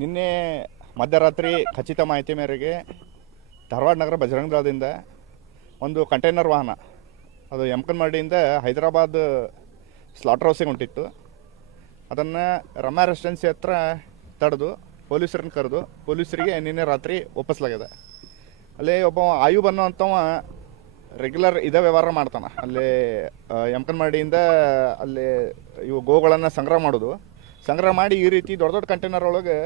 ನಿನ್ನೆ ಮಧ್ಯರಾತ್ರಿ ಖಚಿತ ಮಾಹಿತಿ ಮೇರೆಗೆ ಧಾರವಾಡ ನಗರ ಬಜರಂಗ ದಳದಿಂದ ಒಂದು ಕಂಟೈನರ್ ವಾಹನ, ಅದು ಯಮಕನ್ಮಡಿಯಿಂದ ಹೈದರಾಬಾದ್ ಸ್ಲಾಟರ್ ಹೌಸಿಗೆ ಹೊಂಟಿತ್ತು. ಅದನ್ನು ರಮಾ ರೆಸಿಡೆನ್ಸಿ ಹತ್ರ ತಡೆದು ಪೊಲೀಸರನ್ನ ಕರೆದು ಪೊಲೀಸರಿಗೆ ನಿನ್ನೆ ರಾತ್ರಿ ಒಪ್ಪಿಸ್ಲಾಗಿದೆ. ಅಲ್ಲಿ ಒಬ್ಬ ಆಯು ಅನ್ನೋಂಥವ ರೆಗ್ಯುಲರ್ ಇದೇ ವ್ಯವಹಾರ ಮಾಡ್ತಾನೆ. ಅಲ್ಲಿ ಯಮಕನ್ಮಡಿಯಿಂದ ಅಲ್ಲಿ ಇವು ಗೋಗಳನ್ನು ಸಂಗ್ರಹ ಮಾಡೋದು. ಸಂಗ್ರಹ ಮಾಡಿ ಈ ರೀತಿ ದೊಡ್ಡ ದೊಡ್ಡ ಕಂಟೈನರ್ ಒಳಗೆ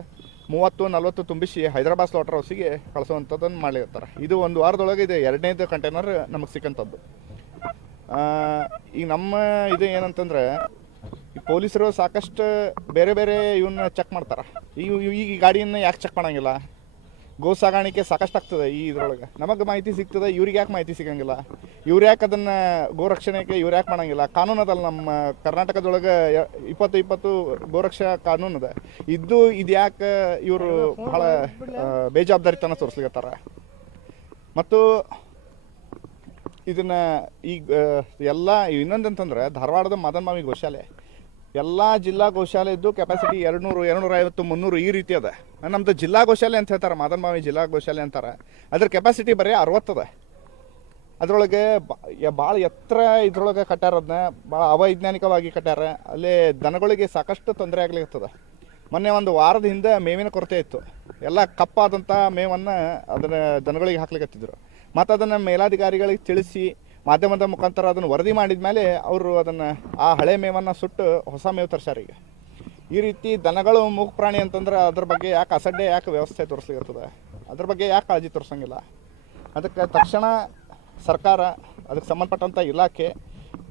ಮೂವತ್ತು, ನಲ್ವತ್ತು ತುಂಬಿಸಿ ಹೈದರಾಬಾದ್ ಸ್ಲಾಟರ್ ಹೌಸಿಗೆ ಕಳಿಸುವಂಥದ್ದನ್ನು ಮಾಡಿರ್ತಾರೆ ಇದು ಒಂದು ವಾರದೊಳಗೆ ಇದು, ಎರಡನೇದು ಕಂಟೈನರ್ ನಮಗೆ ಸಿಕ್ಕಂಥದ್ದು. ಈಗ ನಮ್ಮ ಇದು ಏನಂತಂದ್ರೆ, ಈ ಪೊಲೀಸರು ಸಾಕಷ್ಟು ಬೇರೆ ಬೇರೆ ಇವನ್ನ ಚೆಕ್ ಮಾಡ್ತಾರೆ. ಈ ಈ ಗಾಡಿಯನ್ನು ಯಾಕೆ ಚೆಕ್ ಮಾಡಂಗಿಲ್ಲ? ಗೋ ಸಾಗಾಣಿಕೆ ಸಾಕಷ್ಟು ಆಗ್ತದೆ ಈ ಇದ್ರೊಳಗೆ. ನಮಗೆ ಮಾಹಿತಿ ಸಿಗ್ತದೆ, ಇವ್ರಿಗೆ ಯಾಕೆ ಮಾಹಿತಿ ಸಿಗಂಗಿಲ್ಲ? ಇವ್ರು ಯಾಕೆ ಅದನ್ನು ಗೋರಕ್ಷಣೆಗೆ ಇವ್ರು ಯಾಕೆ ಮಾಡಂಗಿಲ್ಲ? ಕಾನೂನು ಅದಲ್ಲ, ನಮ್ಮ ಕರ್ನಾಟಕದೊಳಗೆ ಇಪ್ಪತ್ತು ಇಪ್ಪತ್ತು ಗೋರಕ್ಷಾ ಕಾನೂನು ಅದ ಇದ್ದು ಇದು ಯಾಕೆ ಇವರು ಬಹಳ ಬೇಜವಾಬ್ದಾರಿತನ ತೋರಿಸ್ಲಿಕತ್ತಾರ? ಮತ್ತು ಇದನ್ನ ಈಗ ಎಲ್ಲ ಇನ್ನೊಂದಂತಂದ್ರೆ ಧಾರವಾಡದ ಮದನ್ ಮಾವಿ ಗೋಶಾಲೆ. ಎಲ್ಲ ಜಿಲ್ಲಾ ಗೋಶಾಲೆದ್ದು ಕೆಪಾಸಿಟಿ ಎರಡುನೂರು ಎರಡುನೂರ ಐವತ್ತು ಮುನ್ನೂರು ಈ ರೀತಿ ಅದ. ನಮ್ದು ಜಿಲ್ಲಾ ಗೋಶಾಲೆ ಅಂತ ಹೇಳ್ತಾರೆ, ಮಾದನ್ ಮಾವಿ ಜಿಲ್ಲಾ ಗೋಶಾಲೆ ಅಂತಾರೆ. ಅದ್ರ ಕೆಪಾಸಿಟಿ ಬರೀ ಅರವತ್ತದ ಅದರೊಳಗೆ ಭಾಳ ಎತ್ತರ ಇದ್ರೊಳಗೆ ಕಟ್ಟಾರ ಅದನ್ನ ಭಾಳ ಅವೈಜ್ಞಾನಿಕವಾಗಿ ಕಟ್ಟಾರ ಅಲ್ಲಿ ದನಗಳಿಗೆ ಸಾಕಷ್ಟು ತೊಂದರೆ ಆಗ್ಲಿಕ್ಕದ ಮೊನ್ನೆ ಒಂದು ವಾರದ ಹಿಂದೆ ಮೇವಿನ ಕೊರತೆ ಇತ್ತು. ಎಲ್ಲ ಕಪ್ಪಾದಂಥ ಮೇವನ್ನು ಅದನ್ನು ದನಗಳಿಗೆ ಹಾಕ್ಲಿಕತ್ತಿದ್ರು. ಮತ್ತು ಅದನ್ನು ಮೇಲಾಧಿಕಾರಿಗಳಿಗೆ ತಿಳಿಸಿ ಮಾಧ್ಯಮದ ಮುಖಾಂತರ ಅದನ್ನು ವರದಿ ಮಾಡಿದ ಮೇಲೆ ಅವರು ಅದನ್ನು ಆ ಹಳೆ ಮೇವನ್ನು ಸುಟ್ಟು ಹೊಸ ಮೇವು ತರ್ಸಾರ ಈಗ. ಈ ರೀತಿ ದನಗಳು ಮೂಕ ಪ್ರಾಣಿ ಅಂತಂದ್ರೆ ಅದ್ರ ಬಗ್ಗೆ ಯಾಕೆ ಅಸಡ್ಡೆ, ಯಾಕೆ ವ್ಯವಸ್ಥೆ ತೋರಿಸ್ಲಿಕ್ಕಿರ್ತದೆ ಅದ್ರ ಬಗ್ಗೆ ಯಾಕೆ ಕಾಳಜಿ ತೋರಿಸಂಗಿಲ್ಲ? ಅದಕ್ಕೆ ತಕ್ಷಣ ಸರ್ಕಾರ, ಅದಕ್ಕೆ ಸಂಬಂಧಪಟ್ಟಂಥ ಇಲಾಖೆ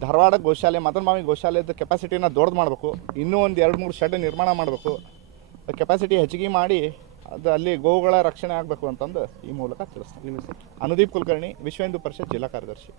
ಧಾರವಾಡ ಗೋಶಾಲೆ ಮಾವಿ ಗೋಶಾಲೆದ ಕೆಪಾಸಿಟಿನ ದೊಡ್ಡದು ಮಾಡಬೇಕು. ಇನ್ನೂ ಒಂದು ಎರಡು ಮೂರು ಶೆಡ್ ನಿರ್ಮಾಣ ಮಾಡಬೇಕು. ಕೆಪಾಸಿಟಿ ಹೆಚ್ಚಿಗೆ ಮಾಡಿ ಅದು ಅಲ್ಲಿ ಗೋವುಗಳ ರಕ್ಷಣೆ ಆಗಬೇಕು ಅಂತಂದು ಈ ಮೂಲಕ ತಿಳಿಸ್ತೀನಿ. ಅನುದೀಪ್ ಕುಲಕರ್ಣಿ ವಿಶ್ವ ಹಿಂದೂ ಪರಿಷತ್ ಜಿಲ್ಲಾ ಕಾರ್ಯದರ್ಶಿ.